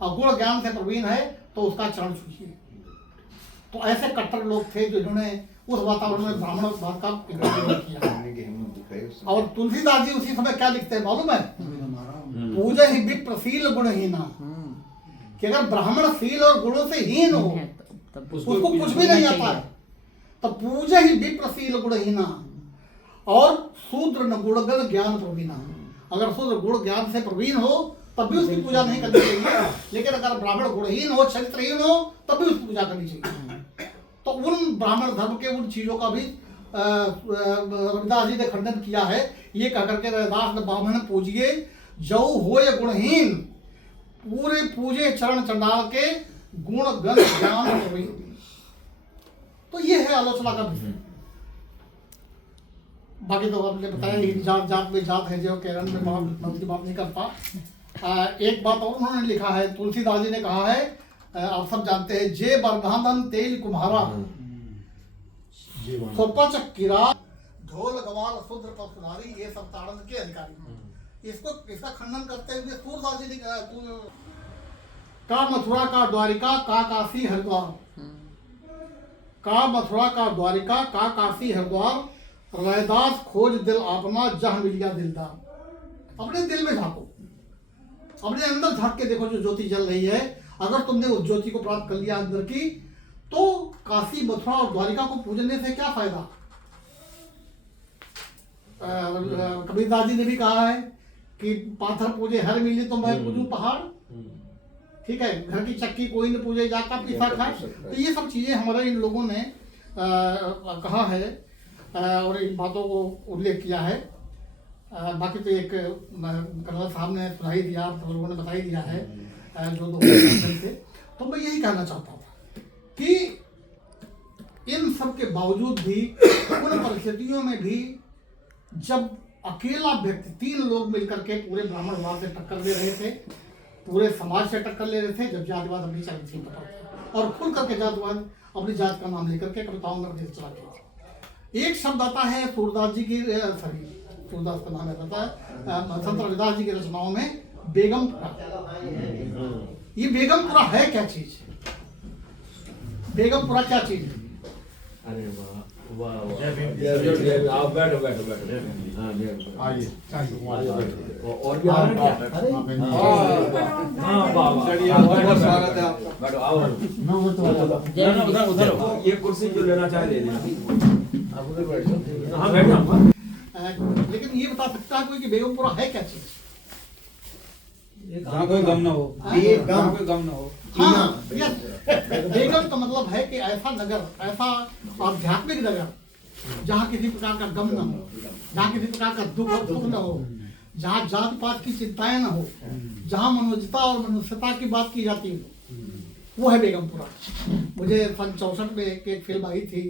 और गुण ज्ञान से प्रवीण है तो उसका चरण छूइए। तो ऐसे कट्टर लोग थे जिन्होंने उस वातावरण में ब्राह्मणवाद का किया। और तुलसीदास जी उसी समय क्या लिखते हैं मालूम है? पूजा ही विप्रशील गुणहीना, कि अगर ब्राह्मण शील और गुणों से हीन हो, उसको कुछ भी नहीं आता है, तो पूजा ही विप्रशील गुणहीना और शूद्र न गुणगण ज्ञान प्रवीणा। अगर शूद्र गुण ज्ञान से प्रवीण हो तब भी उसकी पूजा नहीं करनी चाहिए, लेकिन अगर ब्राह्मण गुणहीन हो, चरित्रहीन हो, तब भी उसकी पूजा करनी चाहिए। तो उन ब्राह्मण धर्म के उन चीजों का भी रविदास जी ने खंडन किया है। ये कह करके रविदास ने ब्राह्मण पूजिए जो होए गुणहीन, पूरे पूजे चरण चंडाल के गुण गण ज्ञान प्रवीण। तो ये है आलोचना का विषय। बाकी तो आपने बताया ही, जात जात में जात है जो केरल में बात नहीं करता। एक बात और उन्होंने लिखा है, तुलसीदास जी ने कहा है, आप सब जानते हैं, जे बरगांदन तेल कुम्हारा सोपच किरा ढोल गवार शूद्र पर सुधारी, ये सब ताड़न के अधिकारी। इसका खंडन करते हुए सूरदास जी ने का मथुरा का द्वारिका का काशी हरिद्वार, का मथुरा का द्वारिका का काशी हरिद्वार, रैदास खोज दिल अपना जह मिलिया दिलदार। अपने दिल में झांको, अपने अंदर झांक के देखो जो ज्योति जल रही है। अगर तुमने उस ज्योति को प्राप्त कर लिया अंदर की, तो काशी मथुरा और द्वारिका को पूजने से क्या फायदा? कबीरदास जी ने भी कहा है कि पाथर पूजे हर मिली तो मैं पूजूं पहाड़। ठीक है, घर की चक्की कोई न पूजे जाता पीसा खाए। तो ये सब चीजें हमारे इन लोगों ने कहा है और इन बातों को उल्लेख किया है। बाकी तो एक कर्नल साहब ने सुना ही दिया, सब लोगों ने बता ही दिया है जो 2000 से। तो मैं यही कहना चाहता था कि इन सब के बावजूद भी, उन परिस्थितियों में भी, जब अकेला व्यक्ति, 3 लोग मिलकर के पूरे ब्राह्मणवाद से टक्कर ले रहे थे, पूरे समाज से टक्कर ले रहे थे, जब जातिवाद अपनी चरण सीमा पर था और खुल करके जातिवाद अपनी जात का नाम लेकर के कविताओं में देश चला गया। एक शब्द आता है सूरदास जी की, सूरदास का नाम आता है, संत रविदास जी की रचनाओं में बेगमपुरा। ये बेगमपुरा है क्या चीज? बेगमपुरा क्या चीज है? अरे वाह वाह वाह, आप बैठो बैठो बैठो। हाँ आइए और भी आ रहे हैं क्या? हाँ बाबा, स्वागत है आपका। बैठो आओ ना, उधर ये कुर्सी जो लेना चाहे ले लेना, आप उधर बैठ जाओ। हाँ बैठो। लेकिन ये बता सकता है कोई कि बेगमपुरा है क्या चीज? जहाँ कोई गम ना हो, जहाँ कोई गम ना हो। हाँ, बेगम का मतलब है कि ऐसा नगर, ऐसा आध्यात्मिक नगर जहाँ किसी प्रकार का गम न हो, जहाँ किसी प्रकार का दुख और सुख न हो, जहाँ जात पात की चिंताएं न हो, जहाँ मनोजता और मनुष्यता की बात की जाती हो, वो है बेगमपुरा। मुझे सन 64 में एक फिल्म आई थी,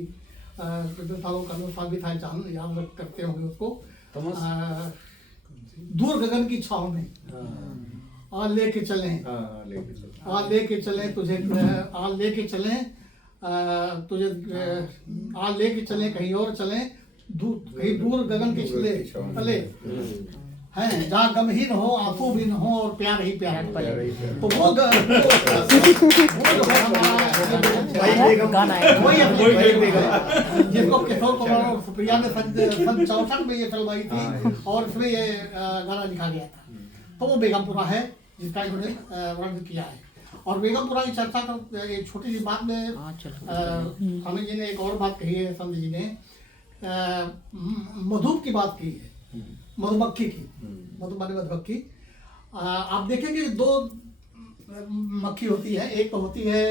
कर्नल साहब भी था, याद करते होंगे उसको, दूर गगन की छाव में, आ लेके चले, आ लेके चले तुझे, आ लेके चले तुझे, आ लेके चले कहीं और चले, कहीं दूर गगन के तले हैं, जहाँ गम ही न हो, आंसू भी न हो और प्यार ही प्यार। तो वो जिसको किशोर कुमार और सुप्रिया ने सन 64 में ये फिल्म आई थी और इसमें ये गाना लिखा गया था। तो वो बेगमपुरा है जिसका इन्होंने वर्णन किया है। और बेगमपुरा की चर्चा का एक छोटी सी बात में स्वामी जी ने एक और बात कही है, संत जी ने मधु की बात की है, मधुमक्खी की, मधुमक्खी। आप देखेंगे 2 मक्खी होती है, एक तो होती है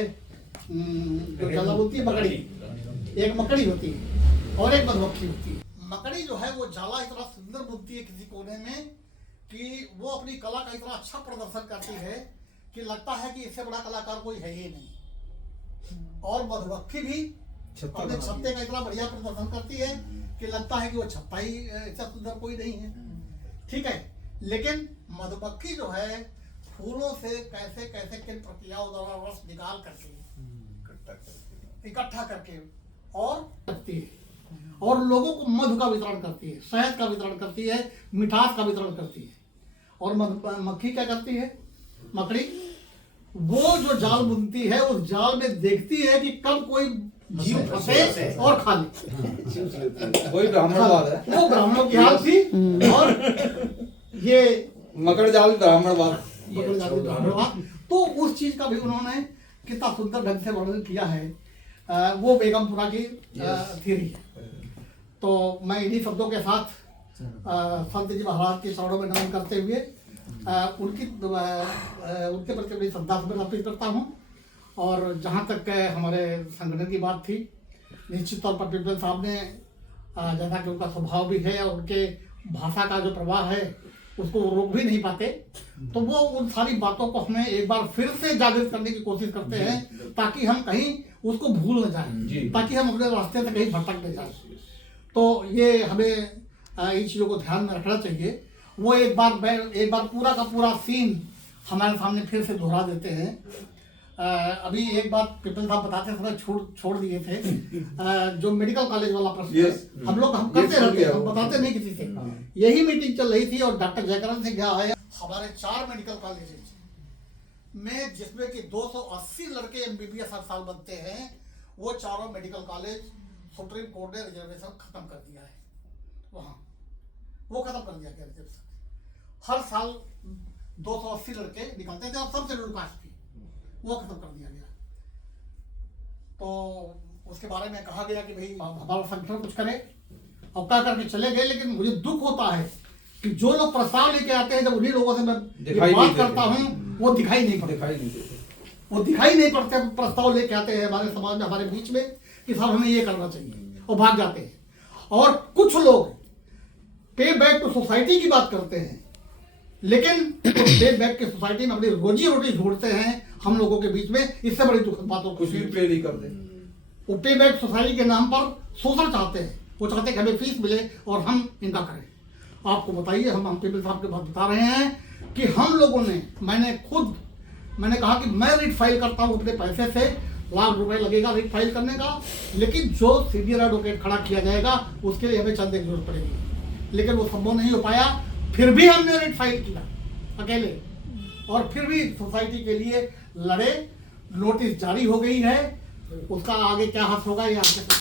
जो जाला होती है मकड़ी, एक मकड़ी होती है और एक मधुमक्खी होती है। मकड़ी जो है वो जाला इतना सुंदर बुनती है किसी कोने में कि वो अपनी कला का इतना अच्छा प्रदर्शन करती है कि लगता है कि इससे बड़ा कलाकार कोई है ही नहीं। और मधुमक्खी भी अपने छत्ते का इतना बढ़िया प्रदर्शन करती है कि लगता है कि वो छत्ता ही इससे सुंदर कोई नहीं है। ठीक है, लेकिन मधुमक्खी जो है फूलों से कैसे कैसे किन प्रक्रियाओं द्वारा रस निकाल करके इकट्ठा करके और रखती है और लोगों को मधु का वितरण करती है, शहद का वितरण करती है, मिठास का वितरण करती है। और मक्खी क्या करती है, मकड़ी वो जो जाल बुनती है उस जाल में देखती है कि कब कोई जीव फंसे और खा ले। वही ब्राह्मणवाद है। वो ब्राह्मणों की हाल थी और ये मकड़ जाल ब्राह्मणवाद। ब्राह्मणवाद। तो उस चीज का भी उन्होंने कितना सुंदर ढंग से वर्णन किया है। वो बेगमपुरा की थ्योरी है। तो मैं इन्हीं शब्दों के साथ संत जी महाराज के चरणों में नमन करते हुए उनके प्रति बड़ी श्रद्धा सुमन अर्पित करता हूँ। और जहाँ तक हमारे संगठन की बात थी, निश्चित तौर पर पिपल साहब ने जैसा कि उनका स्वभाव भी है और उनके भाषा का जो प्रवाह है उसको वो रोक भी नहीं पाते, तो वो उन सारी बातों को हमें एक बार फिर से जागृत करने की कोशिश करते हैं ताकि हम कहीं उसको भूल न जाएं, ताकि हम अपने रास्ते से कहीं भटक न जाएं। तो ये हमें इन चीज़ों को ध्यान में रखना चाहिए। वो एक बार पूरा का पूरा सीन हमारे सामने फिर से दोहरा देते हैं। अभी एक बात पिपल साहब बताते समय छोड़ दिए थे, जो मेडिकल कॉलेज वाला प्रश्न हम करते रहते हैं, हम बताते नहीं किसी से। यही मीटिंग चल रही थी और डॉक्टर जयकरण सिंह क्या आया, हमारे 4 मेडिकल कॉलेज में जिसमें कि 280 लड़के MBBS हर साल बनते हैं, वो चारों मेडिकल कॉलेज सुप्रीम कोर्ट ने रिजर्वेशन खत्म कर दिया है। वहाँ वो खत्म कर दिया गया रिजर्वेशन। हर साल 280 लड़के निकलते थे और सब शेड्यूल कास्ट की, वो खत्म कर दिया गया। तो उसके बारे में कहा गया कि भाई हमारा संगठन कुछ करे, और क्या करके चले गए। लेकिन मुझे दुख होता है कि जो लोग प्रस्ताव लेके आते हैं, जब उन्हीं लोगों से मैं ये बात करता हूँ, वो दिखाई नहीं पड़ते। प्रस्ताव लेके आते हैं हमारे समाज में, हमारे बीच में कि साहब हमें ये करना चाहिए, और भाग जाते हैं। और कुछ लोग पे बैक टू सोसाइटी की बात करते हैं, लेकिन पे बैक के सोसाइटी में अपनी रोजी रोटी ढूंढते हैं हम लोगों के बीच में। इससे बड़ी दुखद बातों कुछ भी पे नहीं करते। वो पे बैक सोसाइटी के नाम पर शोषण चाहते हैं। वो चाहते हैं कि हमें फीस मिले और हम इनका करें। आपको बताइए, हम पिपल साहब के बात बता रहे हैं कि हम लोगों ने, मैंने कहा कि मैं रिट फाइल करता हूँ अपने पैसे से, लाख रुपए लगेगा रिट फाइल करने का, लेकिन जो सीनियर एडवोकेट खड़ा किया जाएगा उसके लिए हमें चंदे की जरूरत पड़ेगी। लेकिन वो संभव नहीं हो पाया। फिर भी हमने रिट फाइल किया अकेले, और फिर भी सोसाइटी के लिए लड़े। नोटिस जारी हो गई है, उसका आगे क्या हाथ होगा ये आपके